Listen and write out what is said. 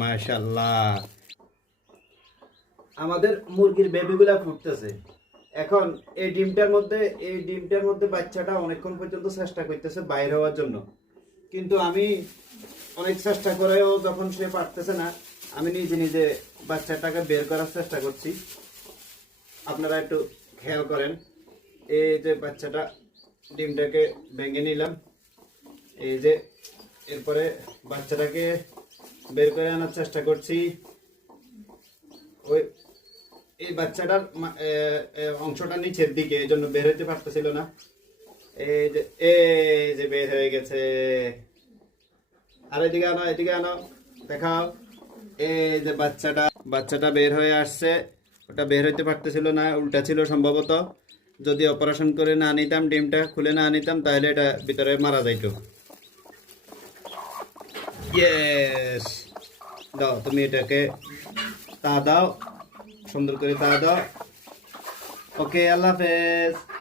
মাশাআল্লাহ, আমাদের মুরগির বেবিগুলা ফুটতেছে। এখন এই ডিমটার মধ্যে বাচ্চাটা অনেকক্ষণ পর্যন্ত চেষ্টা করতেছে বাইরে হওয়ার জন্য, কিন্তু আমি অনেক চেষ্টা করেও যখন সে পারতেছে না, আমি নিজে নিজে বাচ্চাটাকে বের করার চেষ্টা করছি। আপনারা একটু খেয়াল করেন, এই যে বাচ্চাটা, ডিমটাকে ভেঙে নিলাম, এই যে এরপরে বাচ্চাটাকে বের করে আনার চেষ্টা করছি। ওই এই বাচ্চাটার অংশটা নিচের দিকে, এই জন্য বের হতে পারতেছিল না। এই যে বের হয়ে গেছে। আর এদিকে আনো, এদিকে আনো, দেখাও। এই যে বাচ্চাটা বের হয়ে আসছে। ওটা বের হইতে পারতেছিল না, উল্টা ছিল সম্ভবত। যদি অপারেশন করে না নিতাম, ডিমটা খুলে না নিতাম, তাহলে এটা ভিতরে মারা যাইতো। ইয়েস, দাও তুমি এটাকে তা দাও, সুন্দর করে তা দাও। ওকে, আল্লাহ হাফেজ।